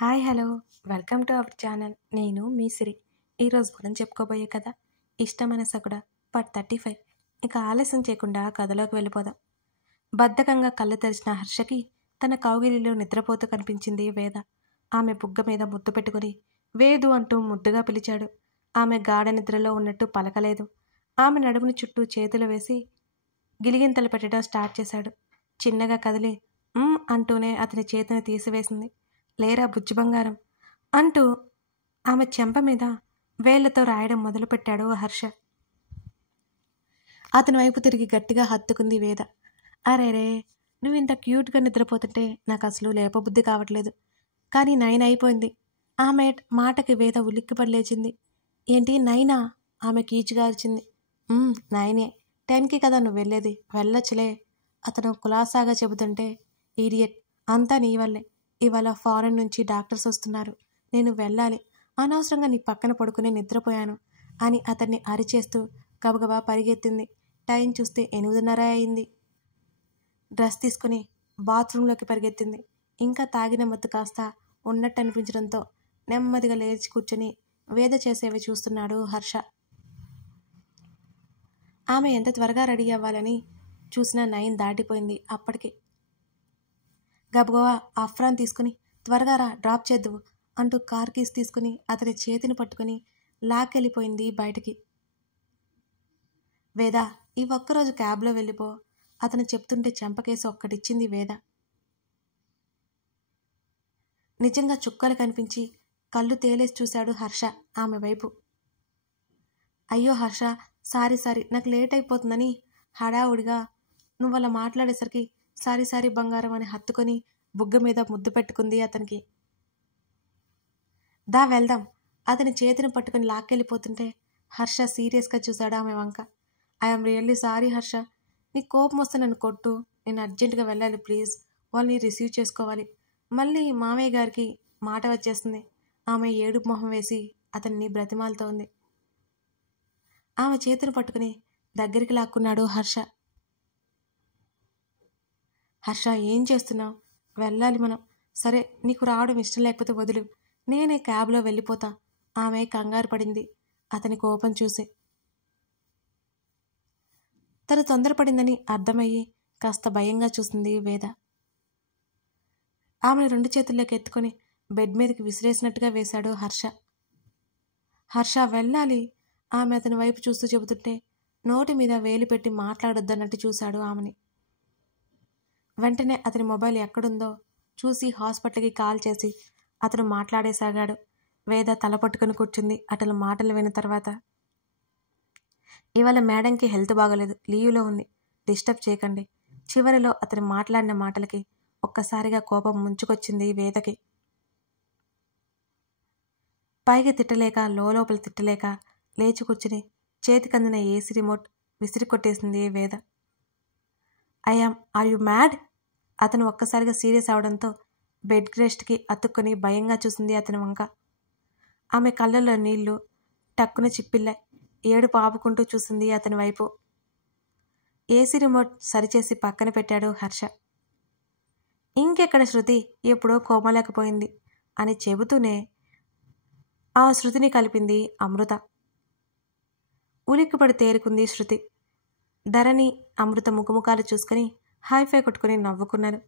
Hi hello welcome to our channel. నేను మీ సిరి. ఈరోజు మనం చెప్పుకోబోయే కథ ఇష్టమైన సకుడ పార్ట్ 35. ఇక ఆలస్యం చేయకుండా కథలోకి వెళ్ళిపోదాం. బద్ధకంగా కళ్ళు తెరిచిన హర్షకి తన కౌగిలిలో నిద్రపోతూ కనిపించింది వేద. ఆమె బుగ్గ మీద ముద్దు పెట్టుకుని వేదు అంటూ ముద్దుగా పిలిచాడు. ఆమె గాఢ నిద్రలో ఉన్నట్టు పలకలేదు. ఆమె నడుముని చుట్టూ చేతులు వేసి గిలిగింతలు పెట్టడం స్టార్ట్ చేశాడు. చిన్నగా కదిలి అంటూనే అతని చేతిని తీసివేసింది. లేరా బుజ్జి బంగారం అంటూ ఆమె చెంప మీద వేళ్లతో రాయడం మొదలుపెట్టాడు హర్ష. అతని వైపు తిరిగి గట్టిగా హత్తుకుంది వేద. అరేరే, నువ్వు ఇంత క్యూట్గా నిద్రపోతుంటే నాకు అసలు లేపబుద్ధి కావట్లేదు. కానీ 9 అయిపోయింది. ఆమె మాటకి వేద ఉలిక్కిపడి లేచింది. ఏంటి 9? ఆమె కీచుగా అరిచింది. 9 10కి కదా నువ్వు వెళ్ళేది, వెళ్ళొచ్చులే. అతను కులాసాగా చెబుతుంటే, ఈడియట్, అంతా నీ వల్లే. ఇవాళ ఫారెన్ నుంచి డాక్టర్స్ వస్తున్నారు, నేను వెళ్ళాలి. అనవసరంగా నీ పక్కన పడుకుని నిద్రపోయాను అని అతన్ని అరిచేస్తూ గబగబా పరిగెత్తింది. టైం చూస్తే 8:30 అయింది. డ్రెస్ తీసుకుని బాత్రూంలోకి పరిగెత్తింది. ఇంకా తాగిన మత్తు కాస్త ఉన్నట్టు అనిపించడంతో నెమ్మదిగా లేచి కూర్చొని వేద చేసేవి చూస్తున్నాడు హర్ష. ఆమె ఎంత త్వరగా రెడీ అవ్వాలని చూసినా 9 దాటిపోయింది. అప్పటికి గబగబా అఫ్రాన్ తీసుకుని త్వరగా రా, డ్రాప్ చేద్దువు అంటూ కార్ కీస్ తీసుకుని అతని చేతిని పట్టుకుని లాక్కెళ్ళిపోయింది బయటికి. వేద, ఈ ఒక్కరోజు క్యాబ్లో వెళ్ళిపో అతను చెప్తుంటే చెంపకేసి ఒక్కటిచ్చింది వేద. నిజంగా చుక్కలు కనిపించి కళ్ళు తేలేసి చూశాడు హర్ష ఆమె వైపు. అయ్యో హర్ష, సారీ నాకు లేట్ అయిపోతుందని హడావుడిగా నువ్వలా మాట్లాడేసరికి సారీ బంగారం అని హత్తుకొని బుగ్గ మీద ముద్దు పెట్టుకుంది అతనికి. దా వెళ్దాం. అతని చేతిని పట్టుకుని లాక్కెళ్ళిపోతుంటే హర్ష సీరియస్గా చూశాడు ఆమె వంక. ఐఎమ్ రియల్లీ సారీ హర్ష, నీ కోపం వస్తే నన్ను కొట్టు, నేను అర్జెంటుగా వెళ్ళాలి ప్లీజ్. వాళ్ళని రిసీవ్ చేసుకోవాలి. మళ్ళీ మామయ్య గారికి మాట వచ్చేస్తుంది. ఆమె ఏడుపు మొహం వేసి అతన్ని బ్రతిమాలుతోంది. ఆమె చేతిని పట్టుకుని దగ్గరికి లాక్కున్నాడు హర్ష. హర్ష, ఏం చేస్తున్నావు? వెళ్ళాలి మనం. సరే, నీకు రావడం ఇష్టం లేకపోతే వదులు, నేనే క్యాబ్లో వెళ్ళిపోతా. ఆమె కంగారు పడింది అతని కోపం చూసి. తను తొందరపడిందని అర్థమయ్యి కాస్త భయంగా చూసింది వేద. ఆమెను 2 చేతుల్లోకి ఎత్తుకొని బెడ్ మీదకి విసిరేసినట్టుగా వేశాడు హర్ష. హర్ష, వెళ్ళాలి ఆమె అతని వైపు చూస్తూ చెబుతుంటే నోటి మీద వేలు పెట్టి మాట్లాడొద్దన్నట్టు చూశాడు ఆమెని. వెంటనే అతని మొబైల్ ఎక్కడుందో చూసి హాస్పిటల్కి కాల్ చేసి అతను మాట్లాడేసాగాడు. వేద తల పట్టుకుని కూర్చుంది అతని మాటలు విన్న తర్వాత. ఇవాళ మేడంకి హెల్త్ బాగోలేదు, లీవ్లో ఉంది, డిస్టర్బ్ చేయకండి. చివరిలో అతను మాట్లాడిన మాటలకి ఒక్కసారిగా కోపం ముంచుకొచ్చింది వేదకి. పైకి తిట్టలేక లోపల తిట్టలేక లేచి కూర్చుని చేతికందిన ఏసీ రిమోట్ విసిరి కొట్టేసింది వేద. Are you mad? అతను ఒక్కసారిగా సీరియస్ అవడంతో బెడ్ రెస్ట్కి అతుక్కుని భయంగా చూసింది అతని వంక. ఆమె కళ్ళల్లో నీళ్లు టక్కున చిప్పిల్లాయి. ఏడుపు ఆపుకుంటూ చూసింది అతని వైపు. ఏసీ రిమోట్ సరిచేసి పక్కన పెట్టాడు హర్ష. ఇంకెక్కడ శృతి, ఎప్పుడో కోమలేకపోయింది అని చెబుతూనే ఆ శృతిని కలిపింది అమృత. ఉలిక్కిపడి తేరుకుంది శృతి. ధరణి, అమృత ముఖముఖాలు చూసుకుని హైఫై కొట్టుకుని నవ్వుకున్నారు.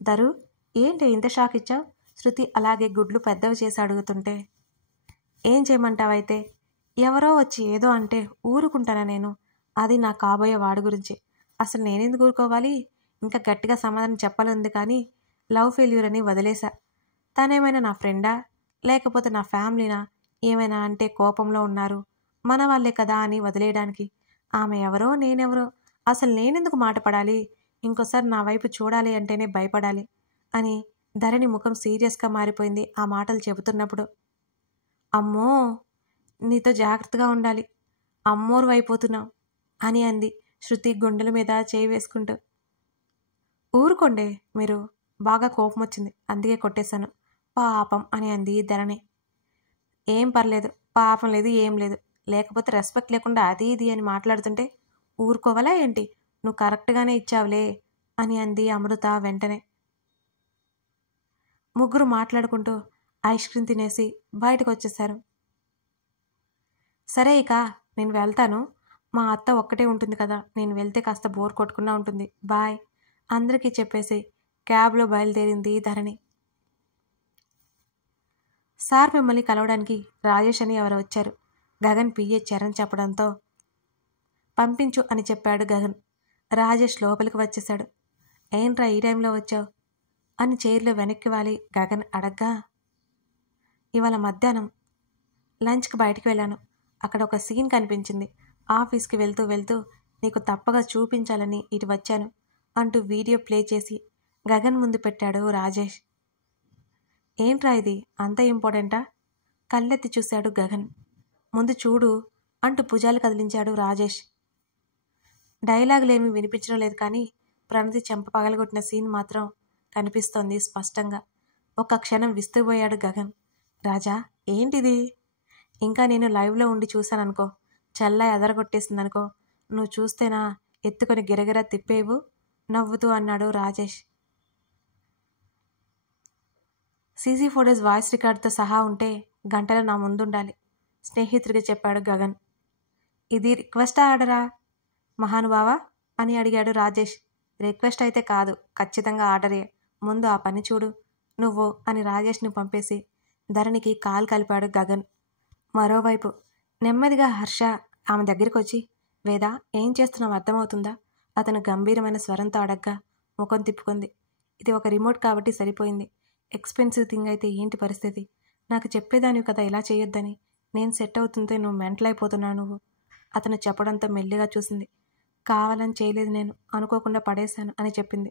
ధరు, ఏంటి ఇంత షాక్ ఇచ్చావు? శృతి అలాగే గుడ్లు పెద్దవి చేసి అడుగుతుంటే, ఏం చేయమంటావైతే? ఎవరో వచ్చి ఏదో అంటే ఊరుకుంటానా నేను? అది నా కాబోయే వాడి గురించి. అసలు నేనెందుకు ఊరుకోవాలి? ఇంకా గట్టిగా సమాధానం చెప్పాలంది కానీ లవ్ ఫెయిల్యూర్ అని వదిలేశా. తనేమైనా నా ఫ్రెండా లేకపోతే నా ఫ్యామిలీనా? ఏమైనా అంటే కోపంలో ఉన్నారు, మన వాళ్ళే కదా అని వదిలేయడానికి. ఆమె ఎవరో నేనెవరో, అసలు నేనెందుకు మాట పడాలి? ఇంకోసారి నా వైపు చూడాలి అంటేనే భయపడాలి అని ధరణి ముఖం సీరియస్గా మారిపోయింది ఆ మాటలు చెబుతున్నప్పుడు. అమ్మో, నీతో జాగ్రత్తగా ఉండాలి, అమ్మోరు అయిపోతున్నావు అని అంది శృతి గుండెల మీద చేయి వేసుకుంటూ. ఊరుకోండి మీరు, బాగా కోపం వచ్చింది అందుకే కొట్టేశాను, పాపం అని అంది ధరణి. ఏం పర్లేదు, పాపం లేదు ఏం లేదు, లేకపోతే రెస్పెక్ట్ లేకుండా అది ఇది అని మాట్లాడుతుంటే ఊరుకోవాలా ఏంటి? నువ్వు కరెక్ట్గానే ఇచ్చావులే అని అంది అమృత వెంటనే. ముగ్గురు మాట్లాడుకుంటూ ఐస్ క్రీమ్ తినేసి బయటకు వచ్చేశారు. సరే ఇక నేను వెళ్తాను, మా అత్త ఒక్కటే ఉంటుంది కదా, నేను వెళ్తే కాస్త బోర్ కొట్టుకున్నా ఉంటుంది, బాయ్ అందరికీ చెప్పేసి క్యాబ్లో బయలుదేరింది ధరణి. సార్ మిమ్మల్ని కలవడానికి రాజేష్ అని ఎవరు వచ్చారు, గగన్ పిఏ చరణ్ చెప్పడంతో పంపించు అని చెప్పాడు గగన్. రాజేష్ లోపలికి వచ్చేశాడు. ఏంట్రా ఈ టైంలో వచ్చావు అని చైర్లో వెనక్కి వాలి గగన్ అడగ్గా, ఇవాళ మధ్యాహ్నం లంచ్కి బయటికి వెళ్ళాను, అక్కడ ఒక సీన్ కనిపించింది, ఆఫీస్కి వెళ్తూ వెళ్తూ నీకు తప్పగా చూపించాలని ఇటు వచ్చాను అంటూ వీడియో ప్లే చేసి గగన్ ముందు పెట్టాడు రాజేష్. ఏంట్రా ఇది అంత ఇంపార్టెంటా? కళ్ళెత్తి చూశాడు గగన్. ముందు చూడు అంటూ భుజాలు కదిలించాడు రాజేష్. డైలాగులేమీ వినిపించడం లేదు, కానీ ప్రణతి చెంప పగలగొట్టిన సీన్ మాత్రం కనిపిస్తోంది స్పష్టంగా. ఒక్క క్షణం విస్తుపోయాడు గగన్. రాజా ఏంటిది? ఇంకా నేను లైవ్లో ఉండి చూశాననుకో, చల్ల ఎదరగొట్టేసిందనుకో, నువ్వు చూస్తేనా ఎత్తుకొని గిరగిరా తిప్పేవు నవ్వుతూ అన్నాడు రాజేష్. సీసీ ఫోటోస్ వాయిస్ రికార్డుతో సహా ఉంటే గంటలో నా ముందుండాలి స్నేహితుడిగా చెప్పాడు గగన్. ఇది రిక్వెస్టా ఆర్డరా మహానుభావా అని అడిగాడు రాజేష్. రిక్వెస్ట్ అయితే కాదు, ఖచ్చితంగా ఆర్డరే, ముందు ఆ పని చూడు నువ్వు అని రాజేష్ని పంపేసి ధరణికి కాల్ కలిపాడు గగన్. మరోవైపు నెమ్మదిగా హర్ష ఆమె దగ్గరికి వచ్చి, వేద ఏం చేస్తున్నావు అర్థమవుతుందా అతను గంభీరమైన స్వరంతో అడగ్గా ముఖం తిప్పుకుంది. ఇది ఒక రిమోట్ కాబట్టి సరిపోయింది, ఎక్స్పెన్సివ్ థింగ్ అయితే ఏంటి పరిస్థితి? నాకు చెప్పేదానివి కదా ఇలా చేయొద్దని, నేను సెట్ అవుతుంటే నువ్వు మెంటల్ అయిపోతున్నావు నువ్వు. అతను చెప్పడంతో మెల్లిగా చూసింది. కావాలని చేయలేదు, నేను అనుకోకుండా పడేశాను అని చెప్పింది.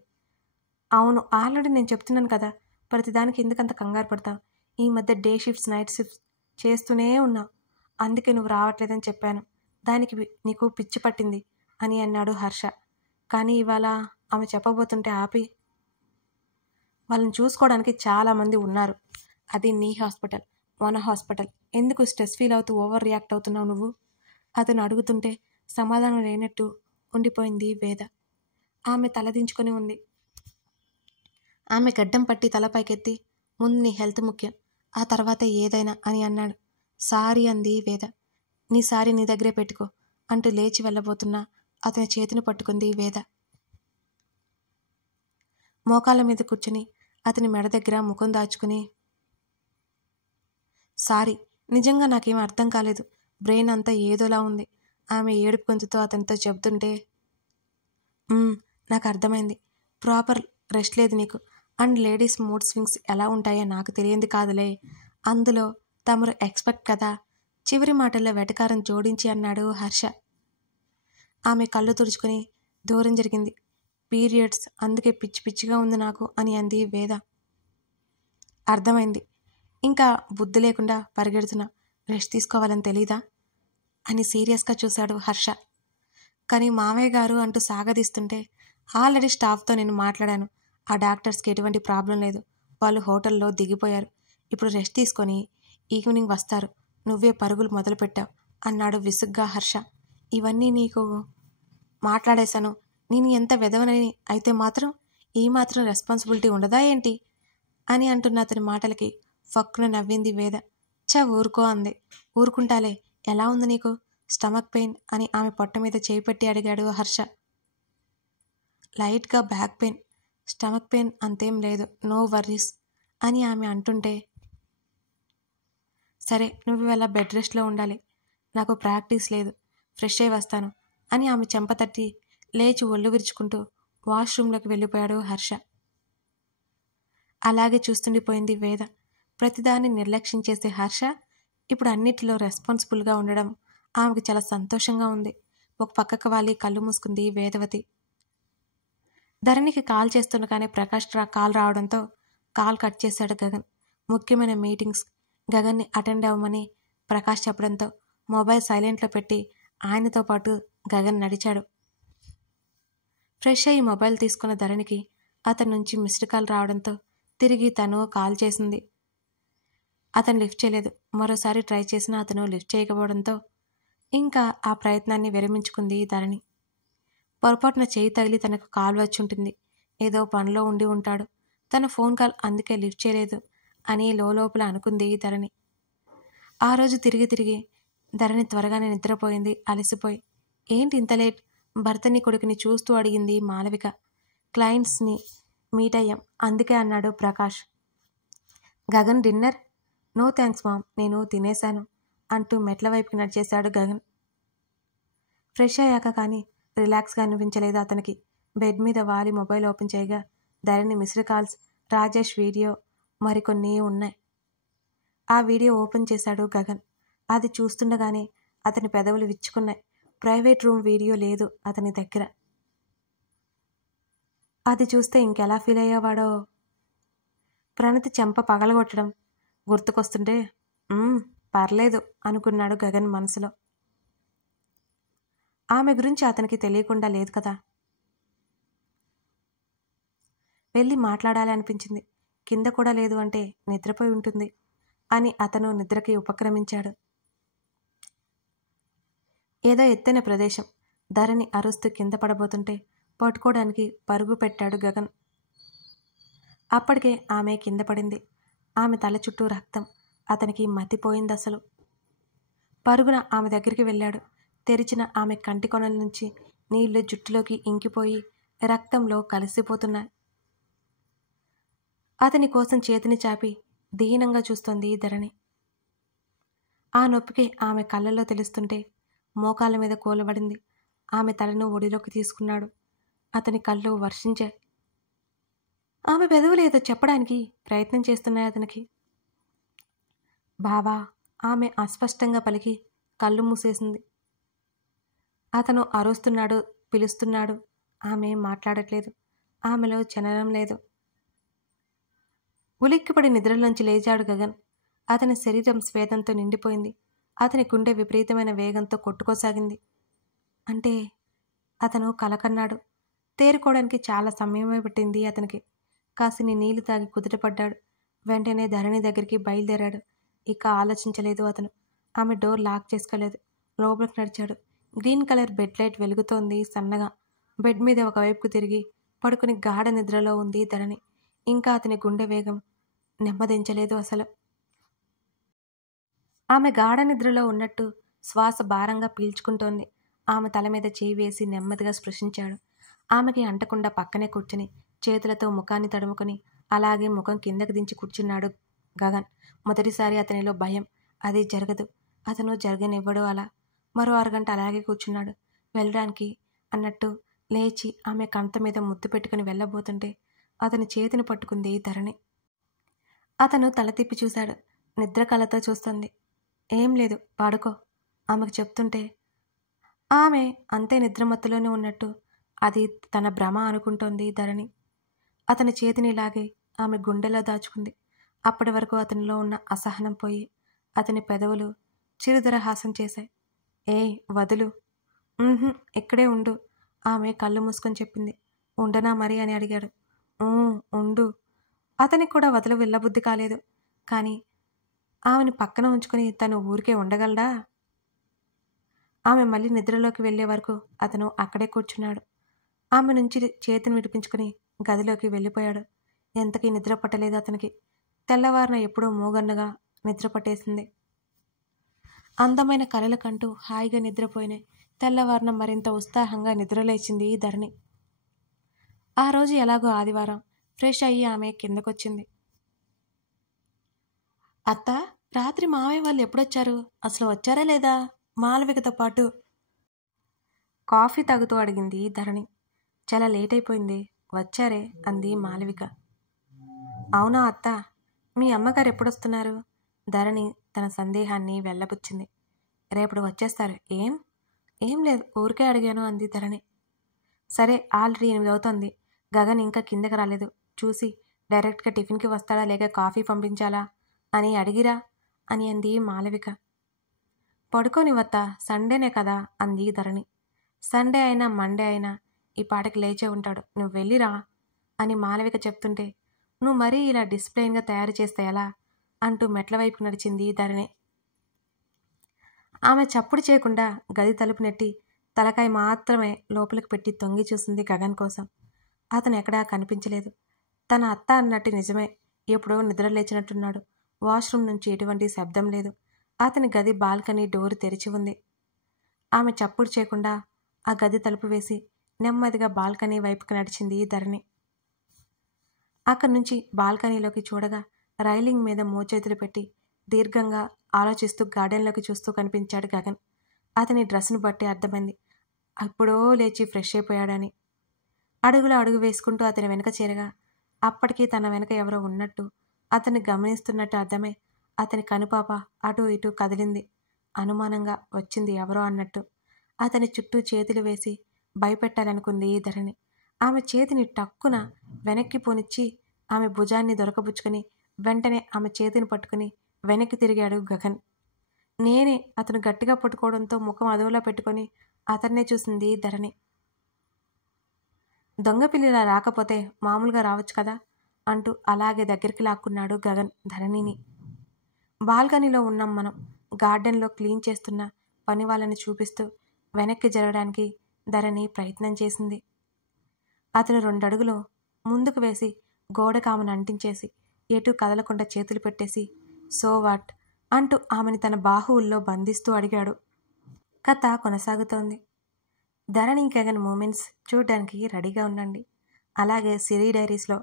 అవును, ఆల్రెడీ నేను చెప్తున్నాను కదా, ప్రతిదానికి ఎందుకంత కంగారు పడతావు? ఈ మధ్య డే షిఫ్ట్స్ నైట్ షిఫ్ట్స్ చేస్తూనే ఉన్నావు, అందుకే నువ్వు రావట్లేదని చెప్పాను, దానికి నీకు పిచ్చి పట్టింది అని అన్నాడు హర్ష. కానీ ఇవాళ ఆమె చెప్పబోతుంటే ఆపి, వాళ్ళని చూసుకోవడానికి చాలామంది ఉన్నారు, అది నీ హాస్పిటల్, మన హాస్పిటల్, ఎందుకు స్ట్రెస్ ఫీల్ అవుతూ ఓవర్ రియాక్ట్ అవుతున్నావు నువ్వు? అతను అడుగుతుంటే సమాధానం లేనట్టు ఉండిపోయింది వేద. ఆమె తలదించుకొని ఉంది. ఆమె గడ్డం పట్టి తలపైకెత్తి, ముందు నీ హెల్త్ ముఖ్యం, ఆ తర్వాత ఏదైనా అని అన్నాడు. సారీ అంది వేద. నీ సారీ నీ దగ్గరే పెట్టుకో అంటూ లేచి వెళ్ళబోతున్నా అతని చేతిని పట్టుకుంది వేద. మోకాళ్ళ మీద కూర్చుని అతని మెడ దగ్గర ముఖం దాచుకుని, సారీ, నిజంగా నాకేం అర్థం కాలేదు, బ్రెయిన్ అంతా ఏదోలా ఉంది ఆమె ఏడుపు గొంతుతో అతనితో చెబుతుంటే. నాకు అర్థమైంది, ప్రాపర్ రెస్ట్ లేదు నీకు, అండ్ లేడీస్ మూడ్ స్వింగ్స్ ఎలా ఉంటాయో నాకు తెలియంది కాదులే, అందులో తమరు ఎక్స్పెక్ట్ కదా, చివరి మాటల్లో వెటకారం జోడించి అన్నాడు హర్ష. ఆమె కళ్ళు తుడుచుకుని దూరం జరిగింది. పీరియడ్స్, అందుకే పిచ్చి పిచ్చిగా ఉంది నాకు అని అంది వేద. అర్థమైంది, ఇంకా బుద్ధి లేకుండా పరిగెడుతున్నా, రెస్ట్ తీసుకోవాలని తెలీదా అని సీరియస్గా చూశాడు హర్ష. కానీ మామయ్య గారు అంటూ సాగదీస్తుంటే, ఆల్రెడీ స్టాఫ్తో నేను మాట్లాడాను, ఆ డాక్టర్స్కి ఎటువంటి ప్రాబ్లం లేదు, వాళ్ళు హోటల్లో దిగిపోయారు, ఇప్పుడు రెస్ట్ తీసుకొని ఈవినింగ్ వస్తారు, నువ్వే పరుగులు మొదలుపెట్టావు అన్నాడు విసుగ్గా హర్ష. ఇవన్నీ నీకు మాట్లాడేశాను, నేను ఎంత వెదవనని అయితే మాత్రం ఈ మాత్రం రెస్పాన్సిబిలిటీ ఉండదా ఏంటి అని అంటున్న అతని మాటలకి ఫక్కున నవ్వింది వేద. ఊరుకో అంది. ఊరుకుంటాలే, ఎలా ఉంది నీకు, స్టమక్ పెయిన్ అని ఆమె పొట్ట మీద చేయి పెట్టి అడిగాడు హర్ష. లైట్గా బ్యాక్ పెయిన్, స్టమక్ పెయిన్ అంతేం లేదు, నో వర్రీస్ అని ఆమె అంటుంటే, సరే నువ్వు ఇవాళ బెడ్ రెస్ట్లో ఉండాలి, నాకు ప్రాక్టీస్ లేదు, ఫ్రెష్ అయి వస్తాను అని ఆమె చెంప తట్టి లేచి ఒళ్ళు విరుచుకుంటూ వాష్రూమ్లోకి వెళ్ళిపోయాడు హర్ష. అలాగే చూస్తుండిపోయింది వేద. ప్రతిదాన్ని నిర్లక్ష్యం చేసే హర్ష ఇప్పుడు అన్నిటిలో రెస్పాన్సిబుల్గా ఉండడం ఆమెకు చాలా సంతోషంగా ఉంది. ఒక పక్కకు వాలి కళ్ళు మూసుకుంది వేదవతి. ధరణికి కాల్ చేస్తుండగానే ప్రకాష్ కాల్ రావడంతో కాల్ కట్ చేశాడు గగన్. ముఖ్యమైన మీటింగ్స్ గగన్ని అటెండ్ అవ్వమని ప్రకాష్ చెప్పడంతో మొబైల్ సైలెంట్లో పెట్టి ఆయనతో పాటు గగన్ నడిచాడు. ఫ్రెష్ అయ్యి మొబైల్ తీసుకున్న ధరణికి అతని నుంచి మిస్డ్ కాల్ రావడంతో తిరిగి తను కాల్ చేసింది. అతను లిఫ్ట్ చేయలేదు. మరోసారి ట్రై చేసినా అతను లిఫ్ట్ చేయకపోవడంతో ఇంకా ఆ ప్రయత్నాన్ని విరమించుకుంది ధరణి. పొరపాటున చేయి తగిలి తనకు కాల్ వచ్చి ఉంటుంది. ఏదో పనిలో ఉండి ఉంటాడు. తన ఫోన్ కాల్ అందుకే లిఫ్ట్ చేయలేదు అని లోపల అనుకుంది ధరణి. ఆ రోజు తిరిగి ధరణి త్వరగానే నిద్రపోయింది అలసిపోయి. ఏంటి ఇంత లేట్? భర్తని కొడుకుని చూస్తూ అడిగింది మాలవిక. క్లయింట్స్ని మీట్ అయ్యాం, అందుకే అన్నాడు Prakash. Gagan dinner? No thanks mom, నేను తినేశాను అంటూ మెట్ల వైపుకి నడిచేశాడు గగన్. ఫ్రెష్ అయ్యాక కానీ రిలాక్స్గా అనిపించలేదు అతనికి. బెడ్ మీద వాలి మొబైల్ ఓపెన్ చేయగా ధరణి మిస్డ్ కాల్స్, రాజేష్ వీడియో మరికొన్ని ఉన్నాయి. ఆ వీడియో ఓపెన్ చేశాడు గగన్. అది చూస్తుండగానే అతని పెదవులు విచ్చుకున్నాయి. ప్రైవేట్ రూమ్ వీడియో లేదు అతని దగ్గర. అది చూస్తే ఇంకెలా ఫీల్ అయ్యేవాడో. ప్రణతి చెంప పగలగొట్టడం గుర్తుకొస్తుంటే పర్లేదు అనుకున్నాడు గగన్ మనసులో. ఆమె గురించి అతనికి తెలియకుండా లేదు కదా. వెళ్ళి మాట్లాడాలి అనిపించింది. కింద కూడా లేదు అంటే నిద్రపోయి ఉంటుంది అని అతను నిద్రకి ఉపక్రమించాడు. ఏదో ఎత్తైన ప్రదేశం. ధరణి అరుస్తూ కింద పడబోతుంటే పట్టుకోవడానికి పరుగు పెట్టాడు గగన్. అప్పటికే ఆమె కింద పడింది. ఆమె తల చుట్టూ రక్తం. అతనికి మతిపోయింది అసలు. పరుగున ఆమె దగ్గరికి వెళ్ళాడు. తెరిచిన ఆమె కంటి కొనల నుంచి నీళ్లు జుట్టులోకి ఇంకిపోయి రక్తంలో కలిసిపోతున్నాయి. అతని కోసం చేతిని చాపి దీనంగా చూస్తోంది ధరణి. ఆ నొప్పికి ఆమె కళ్ళల్లో తెలుస్తుంటే మోకాళ్ళ మీద కూలబడింది. ఆమె తలను ఒడిలోకి తీసుకున్నాడు. అతని కళ్ళు వర్షించాయి. ఆమె పెదవులు ఏదో చెప్పడానికి ప్రయత్నం చేస్తున్నాయి అతనికి. బావా, ఆమె అస్పష్టంగా పలికి కళ్ళు మూసేసింది. అతను అరుస్తున్నాడు, పిలుస్తున్నాడు. ఆమె మాట్లాడట్లేదు. ఆమెలో చలనం లేదు. ఉలిక్కిపడి నిద్రలోంచి లేచాడు గగన్. అతని శరీరం స్వేదంతో నిండిపోయింది. అతని గుండె విపరీతమైన వేగంతో కొట్టుకోసాగింది. అంటే అతను కలకన్నాడు. తేరుకోవడానికి చాలా సమయమే పట్టింది అతనికి. కాసిని నీళ్లు తాగి కుదుటపడ్డాడు. వెంటనే ధరణి దగ్గరికి బయలుదేరాడు. ఇక ఆలోచించలేదు అతను. ఆమె డోర్ లాక్ చేసుకోలేదు. లోపలికి నడిచాడు. గ్రీన్ కలర్ బెడ్ లైట్ వెలుగుతోంది సన్నగా. బెడ్ మీద ఒకవైపుకు తిరిగి పడుకుని గాఢ నిద్రలో ఉంది ధరణి. ఇంకా అతని గుండె వేగం నెమ్మదించలేదు అసలు. ఆమె గాఢ నిద్రలో ఉన్నట్టు శ్వాస భారంగా పీల్చుకుంటోంది. ఆమె తల మీద చేయి వేసి నెమ్మదిగా స్పృశించాడు. ఆమెకి అంటకుండా పక్కనే కూర్చుని చేతులతో ముఖాన్ని తడుముకొని అలాగే ముఖం కిందకు దించి కూర్చున్నాడు గగన్. మొదటిసారి అతనిలో భయం. అది జరగదు, అతను జరగనివ్వడు అలా. మరో అరగంట అలాగే కూర్చున్నాడు. వెళ్ళడానికి అన్నట్టు లేచి ఆమె కంత మీద ముద్దు పెట్టుకుని వెళ్ళబోతుంటే అతని చేతిని పట్టుకుంది ధరణి. అతను తల తిప్పి చూశాడు. నిద్ర కళ్ళతో చూస్తుంది. ఏం లేదు, పడుకో ఆమెకు చెప్తుంటే ఆమె అంతే నిద్రమత్తులోనే ఉన్నట్టు అది తన భ్రమ అనుకుంటోంది ధరణి. అతని చేతిని లాగి ఆమె గుండెలో దాచుకుంది. అప్పటి వరకు అతనిలో ఉన్న అసహనం పోయి అతని పెదవులు చిరుదరహాసం చేశాయి. వదులు. ఇక్కడే ఉండు ఆమె కళ్ళు మూసుకొని చెప్పింది. ఉండనా మరి అని అడిగాడు. ఉండు. అతనికి కూడా వదలు వెళ్ళబుద్ధి కాలేదు. కానీ ఆమెను పక్కన ఉంచుకొని తను ఊరికే ఉండగలడా? ఆమె మళ్ళీ నిద్రలోకి వెళ్లే వరకు అతను అక్కడే కూర్చున్నాడు. ఆమె నుంచి చేతిని విడిపించుకుని గదిలోకి వెళ్ళిపోయాడు. ఎంతకీ నిద్ర పట్టలేదు అతనికి. తెల్లవారిన ఎప్పుడో మూగన్నగా నిద్ర పట్టేసింది. అందమైన కలలు కంటూ హాయిగా నిద్రపోయినాయి. తెల్లవారిన మరింత ఉత్సాహంగా నిద్రలేచింది ధరణి. ఆ రోజు ఎలాగో ఆదివారం. ఫ్రెష్ అయ్యి ఆమె కిందకొచ్చింది. అత్త, రాత్రి మావయ్య వాళ్ళు ఎప్పుడొచ్చారు? అసలు వచ్చారా లేదా? మాలవికతో పాటు కాఫీ తాగుతూ అడిగింది ధరణి. చాలా లేట్ అయిపోయింది. వచ్చారే అంది మాలవిక. అవునా అత్త, మీ అమ్మగారు ఎప్పుడొస్తున్నారు? ధరణి తన సందేహాన్ని వెళ్ళబుచ్చింది. రేపటి వచ్చేస్తారు. ఏం లేదు, ఊరికే అడిగాను అంది ధరణి. సరే, ఆల్రెడీ 8 అవుతోంది. గగన్ ఇంకా కిందకి రాలేదు. చూసి డైరెక్ట్గా టిఫిన్కి వస్తాడా లేక కాఫీ పంపించాలా అని అడిగిరా అని అంది మాలవిక. పడుకోనివత్తా, సండేనే కదా అంది ధరణి. సండే అయినా మండే అయినా ఈ పాటకి లేచే ఉంటాడు, నువ్వు వెళ్ళిరా అని మాలవిక చెప్తుంటే నువ్వు మరీ ఇలా డిసిప్లైన్గా తయారు చేస్తే ఎలా అంటూ మెట్ల వైపు నడిచింది ధరణి. ఆమె చప్పుడు చేయకుండా గది తలుపు నెట్టి తలకాయ మాత్రమే లోపలికి పెట్టి తొంగి చూసింది గగన్ కోసం. అతను ఎక్కడా కనిపించలేదు. తన అత్త అన్నట్టు నిజమే, ఎప్పుడో నిద్ర లేచినట్టున్నాడు. వాష్రూమ్ నుంచి ఎటువంటి శబ్దం లేదు. అతని గది బాల్కనీ డోరు తెరిచి ఉంది. ఆమె చప్పుడు చేయకుండా ఆ గది తలుపు వేసి నెమ్మదిగా బాల్కనీ వైపుకి నడిచింది ధరణి. అక్కడి నుంచి బాల్కనీలోకి చూడగా రైలింగ్ మీద మోచేతులు పెట్టి దీర్ఘంగా ఆలోచిస్తూ గార్డెన్లోకి చూస్తూ కనిపించాడు గగన్. అతని డ్రెస్సును బట్టి అర్థమైంది ఎప్పుడో లేచి ఫ్రెష్ అయిపోయాడని. అడుగులో అడుగు వేసుకుంటూ అతని వెనక చేరగా అప్పటికీ తన వెనక ఎవరో ఉన్నట్టు, అతన్ని గమనిస్తున్నట్టు అర్థమై అతని కనుపాప అటూ ఇటూ కదిలింది. అనుమానంగా వచ్చింది ఎవరో అన్నట్టు. అతని చుట్టూ చేతులు వేసి భయపెట్టాలనుకుంది ధరణి. ఆమె చేతిని టక్కున వెనక్కి పోనిచ్చి ఆమె భుజాన్ని దొరకబుచ్చుకొని వెంటనే ఆమె చేతిని పట్టుకుని వెనక్కి తిరిగాడు గగన్. నేనే అతను గట్టిగా పట్టుకోవడంతో ముఖం అదోలా పెట్టుకొని అతన్నే చూసింది ధరణి. దొంగపిల్లిలా రాకపోతే మామూలుగా రావచ్చు కదా అంటూ అలాగే దగ్గరికి లాక్కున్నాడు గగన్ ధరణిని. బాల్కనీలో ఉన్నాం మనం. గార్డెన్లో క్లీన్ చేస్తున్న పని వాళ్ళని చూపిస్తూ వెనక్కి జరగడానికి ధరణి ప్రయత్నం చేసింది. అతను 2 అడుగులు ముందుకు వేసి గోడకామెను అంటించేసి ఎటూ కదలకుండా చేతులు పెట్టేసి సో వాట్ అంటూ ఆమెను తన బాహువుల్లో బంధిస్తూ అడిగాడు. కథ కొనసాగుతోంది. ధరణి గగన్ మూమెంట్స్ చూడడానికి రెడీగా ఉండండి. అలాగే సిరీ డైరీస్లో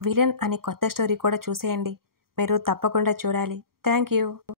విలన్ అనే కొత్త స్టోరీ కూడా చూసేయండి. మీరు తప్పకుండా చూడాలి. Thank you.